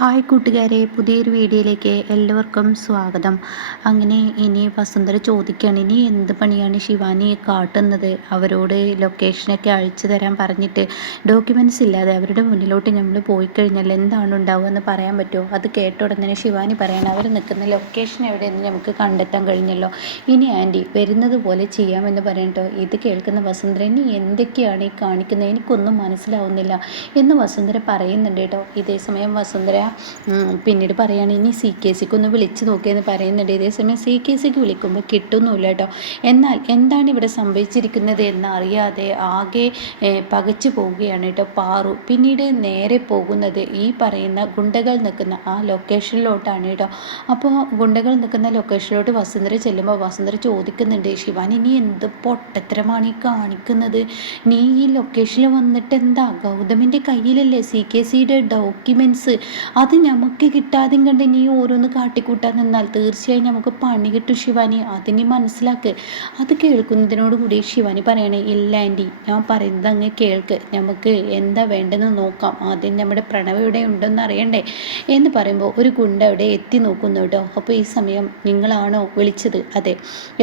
Hi കൂട്ടുകാരെ, പുതിയൊരു വീഡിയോയിലേക്ക് എല്ലാവർക്കും സ്വാഗതം. അങ്ങനെ ഇനി വസുന്ധര ചോദിക്കുകയാണ്, ഇനി എന്ത് പണിയാണ് ശിവാനി കാട്ടുന്നത്? അവരോട് ലൊക്കേഷനൊക്കെ അയച്ചു തരാൻ പറഞ്ഞിട്ട് ഡോക്യുമെൻറ്റ്സ് ഇല്ലാതെ അവരുടെ മുന്നിലോട്ട് നമ്മൾ പോയി കഴിഞ്ഞാൽ എന്താണ് ഉണ്ടാവുക എന്ന് പറയാൻ പറ്റുമോ? അത് കേട്ട ഉടനെ ശിവാനി പറയണം, അവർ നിൽക്കുന്ന ലൊക്കേഷൻ എവിടെയെന്ന് നമുക്ക് കണ്ടെത്താൻ കഴിഞ്ഞല്ലോ. ഇനി ആൻറ്റി വരുന്നത് പോലെ ചെയ്യാമെന്ന് പറയട്ടോ. ഇത് കേൾക്കുന്ന വസുന്ധര, ഇനി എന്തൊക്കെയാണ് ഈ കാണിക്കുന്നത്, എനിക്കൊന്നും മനസ്സിലാവുന്നില്ല എന്ന് വസുന്ധര പറയുന്നുണ്ട് കേട്ടോ. ഇതേ സമയം വസുന്ധര പിന്നീട് പറയുകയാണ്, ഇനി സി കെ സിക്ക് ഒന്ന് വിളിച്ച് നോക്കിയെന്ന് പറയുന്നുണ്ട്. ഇതേസമയം സി കെ സിക്ക് വിളിക്കുമ്പോൾ കിട്ടുന്നില്ല കേട്ടോ. എന്നാൽ എന്താണ് ഇവിടെ സംഭവിച്ചിരിക്കുന്നത് എന്നറിയാതെ ആകെ പകച്ചു പോവുകയാണ് കേട്ടോ പാറു. പിന്നീട് നേരെ പോകുന്നത് ഈ പറയുന്ന ഗുണ്ടകൾ നിൽക്കുന്ന ആ ലൊക്കേഷനിലോട്ടാണ് കേട്ടോ. അപ്പോൾ ഗുണ്ടകൾ നിൽക്കുന്ന ലൊക്കേഷനിലോട്ട് വസുന്ധര ചെല്ലുമ്പോൾ വസുന്ധര ചോദിക്കുന്നുണ്ട്, ശിവാനി നീ എന്ത് പൊട്ടത്തരമാണ് ഈ കാണിക്കുന്നത്? നീ ഈ ലൊക്കേഷനിൽ വന്നിട്ട് എന്താ? ഗൗതമിൻ്റെ കയ്യിലല്ലേ സി കെ സിയുടെ ഡോക്യുമെൻറ്റ്സ്? അത് നമുക്ക് കിട്ടാതെയും കണ്ട് നീ ഓരോന്ന് കാട്ടിക്കൂട്ടാൻ നിന്നാൽ തീർച്ചയായും നമുക്ക് പണി കിട്ടും ശിവാനി, അതിനി മനസ്സിലാക്ക്. അത് കേൾക്കുന്നതിനോട് കൂടി ശിവാനി പറയണേ, ഇല്ല ആൻറ്റി, ഞാൻ പറയുന്നത് അങ്ങ് കേൾക്ക്, നമുക്ക് എന്താ വേണ്ടെന്ന് നോക്കാം, ആദ്യം നമ്മുടെ പ്രണവ് ഇവിടെ ഉണ്ടെന്ന് അറിയണ്ടേ എന്ന് പറയുമ്പോൾ ഒരു ഗുണ്ട അവിടെ എത്തി നോക്കുന്നു കേട്ടോ. അപ്പോൾ ഈ സമയം നിങ്ങളാണോ വിളിച്ചത്? അതെ.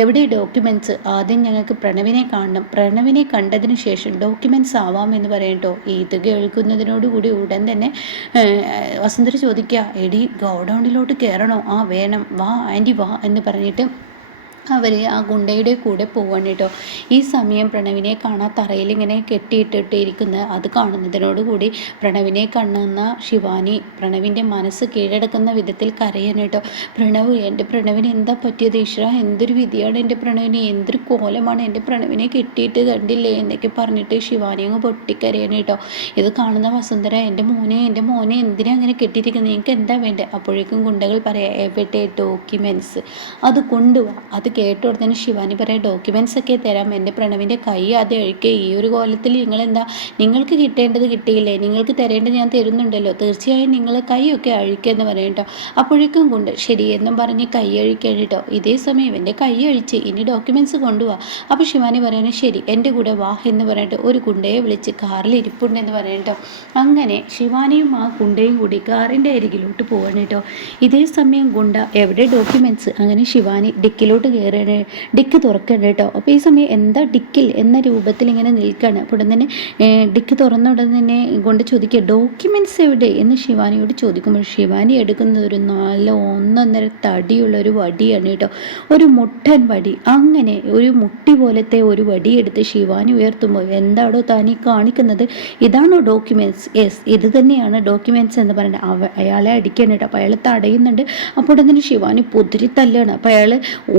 എവിടെ ഡോക്യുമെൻറ്റ്സ്? ആദ്യം ഞങ്ങൾക്ക് പ്രണവിനെ കാണണം, പ്രണവിനെ കണ്ടതിന് ശേഷം ഡോക്യുമെൻറ്റ്സ് ആവാമെന്ന് പറയട്ടോ. ഇത് കേൾക്കുന്നതിനോടുകൂടി ഉടൻ തന്നെ വസുന്ധര ചോദിക്കുക, എടി ഗോഡൗണിലോട്ട് കയറണോ? ആ വേണം, വാ ആൻറ്റി വാ എന്ന് പറഞ്ഞിട്ട് അവർ ആ ഗുണ്ടയുടെ കൂടെ പോവാണ് കേട്ടോ. ഈ സമയം പ്രണവിനെ കാണാൻ തറയിൽ ഇങ്ങനെ കെട്ടിയിട്ടിട്ടിരിക്കുന്നത് അത് കാണുന്നതിനോടുകൂടി പ്രണവിനെ കാണുന്ന ശിവാനി പ്രണവിൻ്റെ മനസ്സ് കീഴടക്കുന്ന വിധത്തിൽ കരയാണ് കേട്ടോ. പ്രണവ്, എൻ്റെ പ്രണവിന് എന്താ പറ്റിയത് ഈശ്വര? എന്തൊരു വിധിയാണ് എൻ്റെ പ്രണവിന്, എന്തൊരു കോലമാണ് എൻ്റെ പ്രണവിനെ കെട്ടിയിട്ട് കണ്ടില്ലേ എന്നൊക്കെ പറഞ്ഞിട്ട് ശിവാനി അങ്ങ് പൊട്ടിക്കരയാണ് കേട്ടോ. ഇത് കാണുന്ന വസുന്ധര, എൻ്റെ മോനെ എന്തിനാ അങ്ങനെ കെട്ടിയിരിക്കുന്നത്, നിങ്ങൾക്ക് എന്താ വേണ്ടത്? അപ്പോഴേക്കും ഗുണ്ടകൾ പറയാം, എവിടെ ഡോക്യുമെൻറ്റ്സ്? അത് കൊണ്ടുപോവാ. അത് കേട്ട ഉടനെ ശിവാനി പറയാം, ഡോക്യുമെൻറ്റ്സ് ഒക്കെ തരാം, എൻ്റെ പ്രണവിൻ്റെ കൈ അത് അഴിക്കുക, ഈ ഒരു കോലത്തിൽ നിങ്ങളെന്താ, നിങ്ങൾക്ക് കിട്ടേണ്ടത് കിട്ടിയില്ലേ, നിങ്ങൾക്ക് തരേണ്ടത് ഞാൻ തരുന്നുണ്ടല്ലോ, തീർച്ചയായും നിങ്ങൾ കൈയൊക്കെ അഴിക്കുക എന്ന് പറയും കേട്ടോ. അപ്പോഴേക്കും കൊണ്ട് ശരി എന്നും പറഞ്ഞ് കൈ അഴിക്കാൻ കേട്ടോ. ഇതേ സമയം എൻ്റെ കൈ അഴിച്ച് ഇനി ഡോക്യുമെൻറ്റ്സ് കൊണ്ടുപോവാ. അപ്പോൾ ശിവാനി പറയണേ, ശരി എൻ്റെ കൂടെ വാ എന്ന് പറഞ്ഞിട്ട് ഒരു ഗുണ്ടയെ വിളിച്ച് കാറിൽ ഇരിപ്പുണ്ടെന്ന് പറയും കേട്ടോ. അങ്ങനെ ശിവാനിയും ആ ഗുണ്ടയും കൂടി കാറിൻ്റെ അരികിലോട്ട് പോവാണ് കേട്ടോ. ഇതേ സമയം ഗുണ്ട എവിടെ ഡോക്യുമെൻറ്റ്സ്? അങ്ങനെ ശിവാനി ഡിക്കിലോട്ട് കയറണേ, ഡിക്ക് തുറക്കണം കേട്ടോ. അപ്പോൾ ഈ സമയം എന്താ ഡിക്കിൽ എന്ന രൂപത്തിൽ ഇങ്ങനെ നിൽക്കുകയാണ്. അപ്പോൾ ഉടൻ തന്നെ ഡിക്ക് തുറന്ന ഉടൻ തന്നെ കൊണ്ട് ചോദിക്കുക, ഡോക്യുമെൻറ്റ്സ് എവിടെ എന്ന് ശിവാനിയോട് ചോദിക്കുമ്പോൾ ശിവാനി എടുക്കുന്നത് ഒരു നല്ല ഒന്നൊന്നര തടിയുള്ള ഒരു വടിയാണ് കേട്ടോ, ഒരു മുട്ടൻ വടി. അങ്ങനെ ഒരു മുട്ടി പോലത്തെ ഒരു വടിയെടുത്ത് ശിവാനി ഉയർത്തുമ്പോൾ, എന്താണോ താനീ കാണിക്കുന്നത്, ഇതാണോ ഡോക്യുമെൻറ്റ്സ്? യെസ്, ഇത് തന്നെയാണ് ഡോക്യുമെൻറ്റ്സ് എന്ന് പറഞ്ഞിട്ട് അയാളെ അടിക്കാൻ കേട്ടോ. അപ്പോൾ അയാൾ തടയുന്നുണ്ട്. അപ്പോൾ ഉടൻ തന്നെ ശിവാനി പൊതിരി തല്ലാണ്. അപ്പോൾ അയാൾ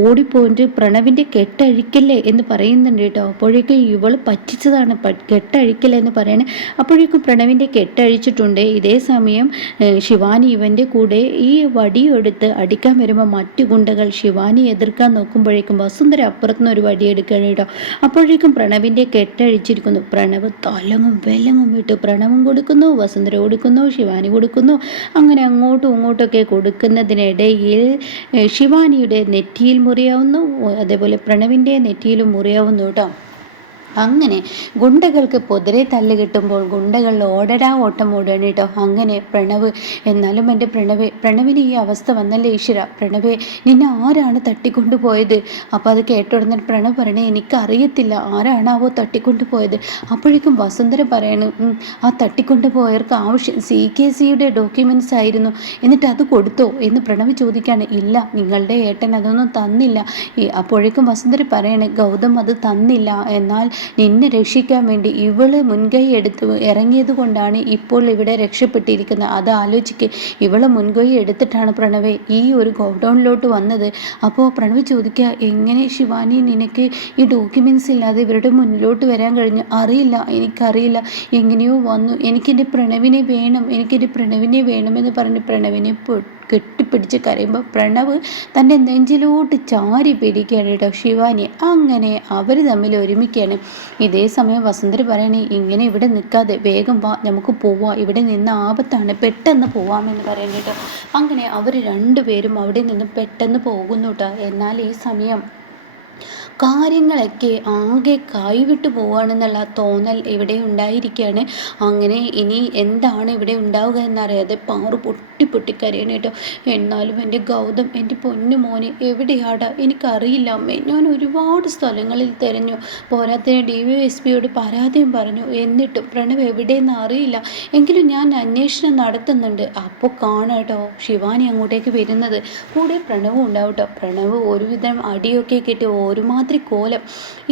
ഓടിപ്പോയിട്ട് പ്രണവിൻ്റെ കെട്ടഴിക്കല്ലേ എന്ന് പറയുന്നുണ്ട് കേട്ടോ. അപ്പോഴേക്കും ഇവൾ പറ്റിച്ചതാണ്, കെട്ടഴിക്കല്ലേ എന്ന് പറയണേ. അപ്പോഴേക്കും പ്രണവിൻ്റെ കെട്ടഴിച്ചിട്ടുണ്ട്. ഇതേ സമയം ശിവാനി ഇവൻ്റെ കൂടെ ഈ വടിയെടുത്ത് അടിക്കാൻ വരുമ്പോൾ മറ്റു ഗുണ്ടകൾ ശിവാനി എതിർക്കാൻ നോക്കുമ്പോഴേക്കും വസുന്ധര അപ്പുറത്തുനിന്ന് ഒരു വടിയെടുക്കുകയാണ് കേട്ടോ. അപ്പോഴേക്കും പ്രണവിൻ്റെ കെട്ടഴിച്ചിരിക്കുന്നു. പ്രണവ് തലങ്ങും വിലങ്ങും വിട്ടു. പ്രണവും കൊടുക്കുന്നു, വസുന്ധര കൊടുക്കുന്നു, ശിവാനി കൊടുക്കുന്നു. അങ്ങനെ അങ്ങോട്ടും ഇങ്ങോട്ടൊക്കെ കൊടുക്കുന്നതിനിടയിൽ ശിവാനിയുടെ നെറ്റിയിൽ മുറിയാവുന്നു, അതേപോലെ പ്രണവിൻ്റെ നെറ്റിയിലും മുറിയാവുന്നു കേട്ടോ. അങ്ങനെ ഗുണ്ടകൾക്ക് പൊതിരെ തല്ല് കിട്ടുമ്പോൾ ഗുണ്ടകൾ ഓടടാ ഓട്ടം ഓടുകയാണ് കേട്ടോ. അങ്ങനെ പ്രണവ്, എന്നാലും എൻ്റെ പ്രണവിന് ഈ അവസ്ഥ വന്നല്ലേ ഈശ്വര, പ്രണവെ നിന്നെ ആരാണ് തട്ടിക്കൊണ്ടു പോയത്? അപ്പോൾ അത് കേട്ടുടനെ പ്രണവ് പറയണേ, എനിക്കറിയത്തില്ല, ആരാണാവോ തട്ടിക്കൊണ്ടു പോയത്. അപ്പോഴേക്കും വസുന്ധര പറയണം, ആ തട്ടിക്കൊണ്ടു പോയവർക്ക് ആവശ്യം സി കെ സിയുടെ ഡോക്യുമെൻറ്റ്സ് ആയിരുന്നു, എന്നിട്ട് അത് കൊടുത്തോ എന്ന് പ്രണവ് ചോദിക്കുകയാണ്. ഇല്ല, നിങ്ങളുടെ ഏട്ടൻ അതൊന്നും തന്നില്ല. അപ്പോഴേക്കും വസുന്ധര പറയണേ, ഗൗതം അത് തന്നില്ല, എന്നാൽ നിന്നെ രക്ഷിക്കാൻ വേണ്ടി ഇവള് മുൻകൈ എടുത്ത് ഇറങ്ങിയത് കൊണ്ടാണ് ഇപ്പോൾ ഇവിടെ രക്ഷപ്പെട്ടിരിക്കുന്നത്. അത് ആലോചിക്ക്, ഇവള് മുൻകൈ എടുത്തിട്ടാണ് പ്രണവെ ഈ ഒരു ഗോഡൗണിലോട്ട് വന്നത്. അപ്പോൾ പ്രണവ് ചോദിക്കുക, എങ്ങനെ ശിവാനി നിനക്ക് ഈ ഡോക്യുമെൻറ്റ്സ് ഇല്ലാതെ ഇവരുടെ മുന്നിലോട്ട് വരാൻ കഴിഞ്ഞു? അറിയില്ല, എനിക്കറിയില്ല, എങ്ങനെയോ വന്നു, എനിക്കെൻ്റെ പ്രണവിനെ വേണമെന്ന് പറഞ്ഞ് പ്രണവിനെ കെട്ടിപ്പിടിച്ച് കരയുമ്പോൾ പ്രണവ് തൻ്റെ നെഞ്ചിലോട്ട് ചാരി പിടിക്കുകയാണ് കേട്ടോ ശിവാനി. അങ്ങനെ അവർ തമ്മിൽ ഒരുമിക്കുകയാണ്. ഇതേ സമയം വസുന്ധര പറയണേ, ഇങ്ങനെ ഇവിടെ നിൽക്കാതെ വേഗം വാ, നമുക്ക് പോവാം, ഇവിടെ നിന്ന് ആപത്താണ്, പെട്ടെന്ന് പോവാമെന്ന് പറയാൻ കേട്ടോ. അങ്ങനെ അവർ രണ്ടുപേരും അവിടെ നിന്ന് പെട്ടെന്ന് പോകുന്നു കേട്ടോ. എന്നാൽ ഈ സമയം കാര്യങ്ങളൊക്കെ ആകെ കൈവിട്ടു പോവുകയാണെന്നുള്ള തോന്നൽ ഇവിടെ ഉണ്ടായിരിക്കുകയാണ്. അങ്ങനെ ഇനി എന്താണ് ഇവിടെ ഉണ്ടാവുക എന്നറിയാതെ പാറു പൊട്ടിക്കരയണം കേട്ടോ. എന്നാലും എൻ്റെ ഗൗതം, എൻ്റെ പൊന്നു മോനെ എവിടെയാടാ? എനിക്കറിയില്ല അമ്മേ. ഞാൻ ഒരുപാട് സ്ഥലങ്ങളിൽ തിരഞ്ഞു, പോരാത്തതിന് DYSPയോട് പരാതിയും പറഞ്ഞു. എന്നിട്ടും പ്രണവ് എവിടെയെന്ന് അറിയില്ല. എങ്കിലും ഞാൻ അന്വേഷണം നടത്തുന്നുണ്ട്. അപ്പോൾ കാണാട്ടോ ശിവാനി അങ്ങോട്ടേക്ക് വരുന്നത്. കൂടെ പ്രണവും ഉണ്ടാവും കേട്ടോ. പ്രണവ് ഒരുവിധം അടിയൊക്കെ കിട്ടി ഒരുമാതിരി കോലം.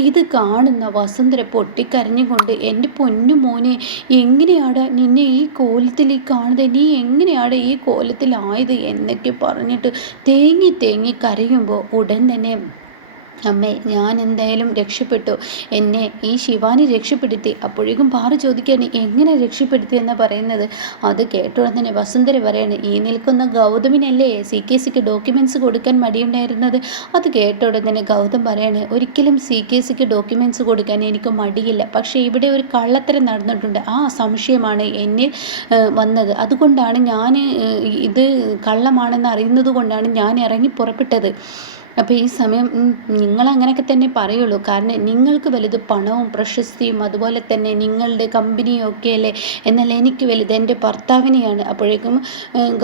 ഇത് കാണുന്ന വസുന്ധര പൊട്ടിക്കരഞ്ഞുകൊണ്ട്, എൻ്റെ പൊന്നു മോനെ എങ്ങനെയാടാ നിന്നെ ഈ കോലത്തിൽ കാണുന്നത്? നീ എങ്ങനെയാണ് ഈ കോലത്തിലായത് എന്നൊക്കെ പറഞ്ഞിട്ട് തേങ്ങി കരയുമ്പോൾ ഉടൻ തന്നെ, അമ്മേ ഞാൻ എന്തായാലും രക്ഷപ്പെട്ടു, എന്നെ ഈ ശിവാനി രക്ഷപ്പെടുത്തി. അപ്പോഴേക്കും പാറു ചോദിക്കുകയാണ് എങ്ങനെ രക്ഷപ്പെടുത്തി എന്ന് പറയുന്നത്. അത് കേട്ടോടെ തന്നെ വസുന്ധര പറയാണ്, ഈ നിൽക്കുന്ന ഗൗതമിനല്ലേ CKCക്ക് ഡോക്യുമെൻറ്റ്സ് കൊടുക്കാൻ മടിയുണ്ടായിരുന്നത്? അത് കേട്ടോടെ തന്നെ ഗൗതം പറയാണ്, ഒരിക്കലും CKCക്ക് ഡോക്യുമെൻറ്റ്സ് കൊടുക്കാൻ എനിക്ക് മടിയില്ല, പക്ഷേ ഇവിടെ ഒരു കള്ളത്തരം നടന്നിട്ടുണ്ട്. ആ സംശയമാണ് എന്നിൽ വന്നത്. അതുകൊണ്ടാണ് ഞാൻ ഇത് കള്ളമാണെന്ന് അറിയുന്നത് കൊണ്ടാണ് ഞാൻ ഇറങ്ങി പുറപ്പെട്ടത്. അപ്പോൾ ഈ സമയം നിങ്ങളങ്ങനെയൊക്കെ തന്നെ പറയുള്ളൂ. കാരണം നിങ്ങൾക്ക് വലുത് പണവും പ്രശസ്തിയും അതുപോലെ തന്നെ നിങ്ങളുടെ കമ്പനിയും ഒക്കെ അല്ലേ. എന്നാൽ എനിക്ക് വലുത് എൻ്റെ ഭർത്താവിനെയാണ്. അപ്പോഴേക്കും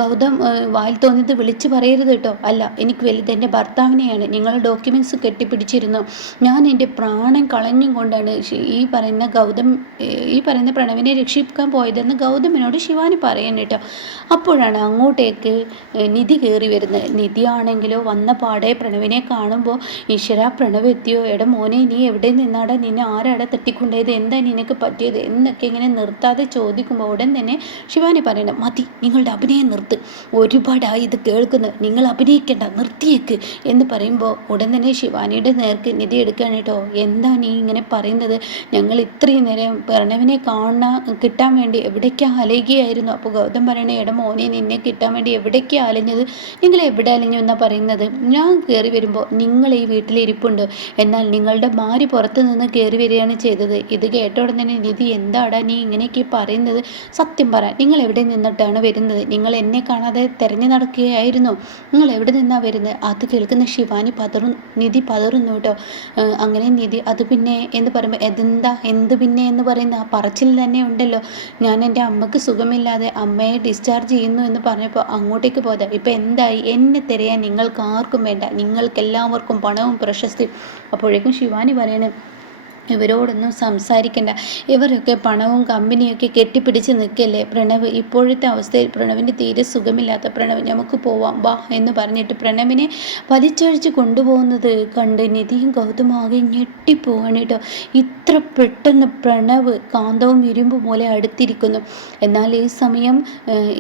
ഗൗതം വായിൽ തോന്നിയത് വിളിച്ചു പറയരുത് കേട്ടോ. അല്ല, എനിക്ക് വലുത് എൻ്റെ ഭർത്താവിനെയാണ്. നിങ്ങൾ ഡോക്യുമെൻറ്റ്സ് കെട്ടിപ്പിടിച്ചിരുന്നു. ഞാൻ എൻ്റെ പ്രാണൻ കളഞ്ഞും കൊണ്ടാണ് ഈ പറയുന്ന പ്രണവിനെ രക്ഷിക്കാൻ പോയതെന്ന് ഗൗതമിനോട് ശിവാനി പറയാൻ കേട്ടോ. അപ്പോഴാണ് അങ്ങോട്ടേക്ക് നിധി കയറി വരുന്നത്. നിധിയാണെങ്കിലോ വന്ന പാടെ പ്രണവിനെ കാണുമ്പോൾ, ഈശ്വര പ്രണവ് എത്തിയോ? എടാ മോനെ നീ എവിടെ നിന്നാടാ? നിന്നെ ആരാടെ തട്ടിക്കൊണ്ടത്? എന്താ നിനക്ക് പറ്റിയത് എന്നൊക്കെ ഇങ്ങനെ നിർത്താതെ ചോദിക്കുമ്പോൾ ഉടൻ തന്നെ ശിവാനി പറയണം, മതി നിങ്ങളുടെ അഭിനയം നിർത്ത്, ഒരുപാടായി ഇത് കേൾക്കുന്നത്, നിങ്ങൾ അഭിനയിക്കേണ്ട, നിർത്തിയേക്ക് എന്ന് പറയുമ്പോൾ ഉടൻ തന്നെ ശിവാനിയുടെ നേർക്ക് നിധി എടുക്കുകയാണ് കേട്ടോ. എന്താ നീ ഇങ്ങനെ പറയുന്നത്? ഞങ്ങൾ ഇത്രയും നേരം പ്രണവിനെ കിട്ടാൻ വേണ്ടി എവിടേക്കാ അലയുകയായിരുന്നു. അപ്പോൾ ഗൗതം പറയണേ, എടാ മോനെ നിന്നെ കിട്ടാൻ വേണ്ടി എവിടേക്കാ അലഞ്ഞത്? നിങ്ങൾ എവിടെ അലഞ്ഞു എന്നാ പറയുന്നത്? ഞാൻ കയറി വരുമ്പോൾ നിങ്ങൾ ഈ വീട്ടിലിരിപ്പുണ്ട്, എന്നാൽ നിങ്ങളുടെ ഭാര്യ പുറത്തു നിന്ന് കയറി വരികയാണ് ചെയ്തത്. ഇത് കേട്ട ഉടനെ തന്നെ നിധി, എന്താടാ നീ ഇങ്ങനെയൊക്കെ പറയുന്നത്? സത്യം പറ, നിങ്ങൾ എവിടെ നിന്നിട്ടാണ് വരുന്നത്? നിങ്ങൾ എന്നെ കാണാതെ തിരഞ്ഞു നടക്കുകയായിരുന്നു. നിങ്ങൾ എവിടെ നിന്നാണ് വരുന്നത്? അത് കേൾക്കുന്ന ശിവാനി നിധി പതറുന്നു കേട്ടോ. അങ്ങനെ നിധി, അത് പിന്നെ എന്ന് പറയുമ്പോൾ, എന്ത് പിന്നെ എന്ന് പറയുന്ന ആ പറച്ചിൽ തന്നെ ഉണ്ടല്ലോ, ഞാൻ എൻ്റെ അമ്മക്ക് സുഖമില്ലാതെ അമ്മയെ ഡിസ്ചാർജ് ചെയ്യുന്നു എന്ന് പറഞ്ഞപ്പോൾ അങ്ങോട്ടേക്ക് പോയതാ. ഇപ്പം എന്തായി? എന്നെ തിരയാൻ നിങ്ങൾക്ക് ആർക്കും വേണ്ട, നിങ്ങൾക്കെല്ലാവർക്കും പണവും പ്രശസ്തിയും. അപ്പോഴേക്കും ശിവാനി പറയണേ, ഇവരോടൊന്നും സംസാരിക്കണ്ട, ഇവരൊക്കെ പണവും കമ്പനിയൊക്കെ കെട്ടിപ്പിടിച്ച് നിൽക്കല്ലേ. പ്രണവ് ഇപ്പോഴത്തെ അവസ്ഥയിൽ പ്രണവിന് തീരെ സുഖമില്ലാത്ത, പ്രണവ് നമുക്ക് പോവാം വാ എന്ന് പറഞ്ഞിട്ട് പ്രണവിനെ വലിച്ചഴിച്ച് കൊണ്ടുപോകുന്നത് കണ്ട് നിധിയും ഗൗതമാകെ ഞെട്ടിപ്പോവാണ് കേട്ടോ. ഇത്ര പെട്ടെന്ന് പ്രണവ് കാന്തവും ഇരുമ്പ് പോലെ അടുത്തിരിക്കുന്നു. എന്നാൽ ഈ സമയം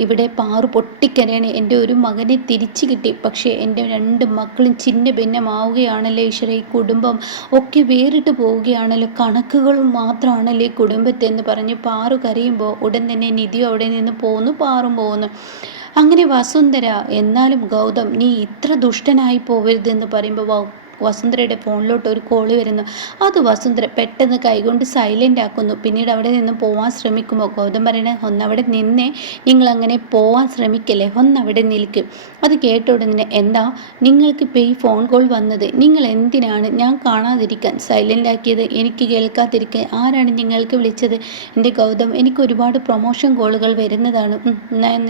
ഇവിടെ പാറു പൊട്ടിക്കരയാണ്, എൻ്റെ ഒരു മകനെ തിരിച്ചു കിട്ടി, പക്ഷേ എൻ്റെ 2 മക്കളും ചിന്ന ഭിന്നമാവുകയാണല്ലോ ഈശ്വര, ഈ കുടുംബം ഒക്കെ വേറിട്ട് പോവുകയാണല്ലോ, കണക്കുകൾ മാത്രമാണല്ലേ കുടുംബത്തെന്ന് പറഞ്ഞ് പാറു കരയുമ്പോൾ ഉടൻ തന്നെ നിധിയും അവിടെ നിന്ന് പോന്നു, പാറും പോകുന്നു. അങ്ങനെ വസുന്ധര, എന്നാലും ഗൗതം നീ ഇത്ര ദുഷ്ടനായി പോവരുതെന്ന് പറയുമ്പോൾ വസുന്ധരയുടെ ഫോണിലോട്ട് ഒരു കോള് വരുന്നു. അത് വസുന്ധര പെട്ടെന്ന് കൈകൊണ്ട് സൈലൻ്റ് ആക്കുന്നു. പിന്നീട് അവിടെ നിന്ന് പോവാൻ ശ്രമിക്കുമ്പോൾ ഗൗതം പറയണേ, ഒന്നവിടെ നിന്നേ, നിങ്ങളങ്ങനെ പോവാൻ ശ്രമിക്കല്ലേ, ഒന്നവിടെ നിൽക്കും. അത് കേട്ട ഉടനെ, എന്താ നിങ്ങൾക്കിപ്പോൾ ഈ ഫോൺ കോൾ വന്നത്? നിങ്ങൾ എന്തിനാണ് ഞാൻ കാണാതിരിക്കാൻ സൈലൻ്റ് ആക്കിയത്? എനിക്ക് കേൾക്കാതിരിക്കാൻ ആരാണ് നിങ്ങൾക്ക് വിളിച്ചത്? എൻ്റെ ഗൗതം, എനിക്ക് ഒരുപാട് പ്രൊമോഷൻ കോളുകൾ വരുന്നതാണ്,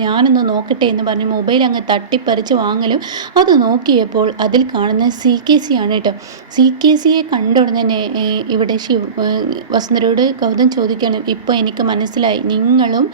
ഞാനൊന്ന് നോക്കട്ടെ എന്ന് പറഞ്ഞ് മൊബൈൽ അങ്ങ് തട്ടിപ്പറിച്ച് വാങ്ങലും അത് നോക്കിയപ്പോൾ അതിൽ കാണുന്ന CKC ആണ് കേട്ടോ. CKCയെ കണ്ട ഉടനെ തന്നെ ഇവിടെ വസുന്ധരയോട് ഗൗതം ചോദിക്കുകയാണ്, ഇപ്പോൾ എനിക്ക് മനസ്സിലായി, നിങ്ങളും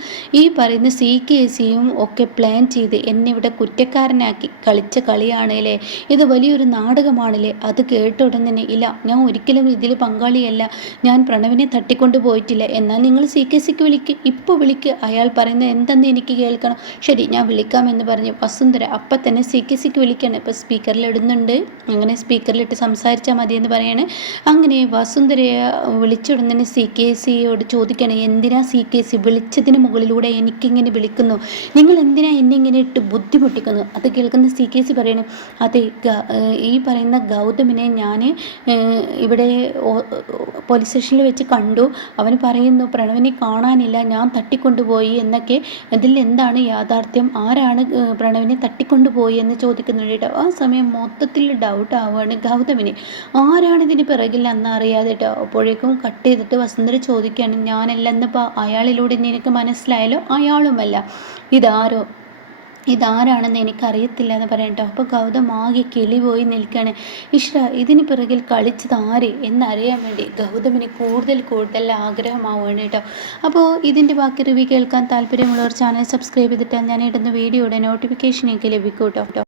ഈ പറയുന്ന CKCയും ഒക്കെ പ്ലാൻ ചെയ്ത് എന്നെ ഇവിടെ കുറ്റക്കാരനാക്കി കളിച്ച കളിയാണല്ലേ, ഇത് വലിയൊരു നാടകമാണല്ലേ. അത് കേട്ട ഉടൻ തന്നെ, ഇല്ല ഞാൻ ഒരിക്കലും ഇതിൽ പങ്കാളിയല്ല, ഞാൻ പ്രണവിനെ തട്ടിക്കൊണ്ട് പോയിട്ടില്ല. എന്നാൽ നിങ്ങൾ CKCക്ക് വിളിക്ക്, ഇപ്പോൾ വിളിക്ക്, അയാൾ പറയുന്നത് എന്തെന്ന് എനിക്ക് കേൾക്കണം. ശരി ഞാൻ വിളിക്കാമെന്ന് പറഞ്ഞ് വസുന്ധര അപ്പം തന്നെ CKCക്ക് വിളിക്കുകയാണ്. ഇപ്പോൾ സ്പീക്കറിലിടുന്നുണ്ട്. അങ്ങനെ സ്പീക്കറിലിട്ട് സംസാരിച്ചാൽ മതിയെന്ന് പറയാണ്. അങ്ങനെ വസുന്ധരയെ വിളിച്ചുടൻ തന്നെ CKCയോട് ചോദിക്കുകയാണ്, എന്തിനാ CKC വിളിച്ചതിന് മുകളിലൂടെ എനിക്കിങ്ങനെ വിളിക്കുന്നു? നിങ്ങൾ എന്തിനാ എന്നെ ഇങ്ങനെ ഇട്ട് ബുദ്ധിമുട്ടിക്കുന്നു? അത് കേൾക്കുന്ന CKC പറയണേ, അതെ ഈ പറയുന്ന ഗൗതമിനെ ഞാൻ ഇവിടെ പോലീസ് സ്റ്റേഷനിൽ വെച്ച് കണ്ടു, അവൻ പറയുന്നു പ്രണവിനെ കാണാനില്ല, ഞാൻ തട്ടിക്കൊണ്ടുപോയി എന്നൊക്കെ. ഇതിൽ എന്താണ് യാഥാർത്ഥ്യം? ആരാണ് പ്രണവിനെ തട്ടിക്കൊണ്ടുപോയി എന്ന് ചോദിക്കുന്നുണ്ട് കേട്ടോ. ആ സമയം മൊത്തത്തിൽ ഡൗട്ട് ആവുകയാണ് ഗൗതമിന്. ആരാണ് ഇതിന് പിറകിൽ അന്ന് അറിയാതെ കേട്ടോ. അപ്പോഴേക്കും കട്ട് ചെയ്തിട്ട് വസുന്ധര ചോദിക്കുകയാണ്, ഞാനല്ലെന്നിപ്പോൾ അയാളിലൂടെ നിനക്ക് മനസ്സിലായല്ലോ, അയാളുമല്ല, ഇതാരാണെന്ന് എനിക്കറിയത്തില്ല എന്ന് പറയട്ടോ. അപ്പോൾ ഗൗതം ആകെ കിളി പോയി നിൽക്കുകയാണ്. ഇഷ്ര ഇതിന് പിറകിൽ കളിച്ചത് ആര് എന്നറിയാൻ വേണ്ടി ഗൗതമിന് കൂടുതൽ ആഗ്രഹമാവുകയാണ് കേട്ടോ. അപ്പോൾ ഇതിൻ്റെ ബാക്കി റിവ്യൂ കേൾക്കാൻ താല്പര്യമുള്ളവർ ചാനൽ സബ്സ്ക്രൈബ് ചെയ്തിട്ടാൽ ഞാൻ ഇടുന്ന വീഡിയോയുടെ നോട്ടിഫിക്കേഷൻ എനിക്ക് ലഭിക്കും കേട്ടോ.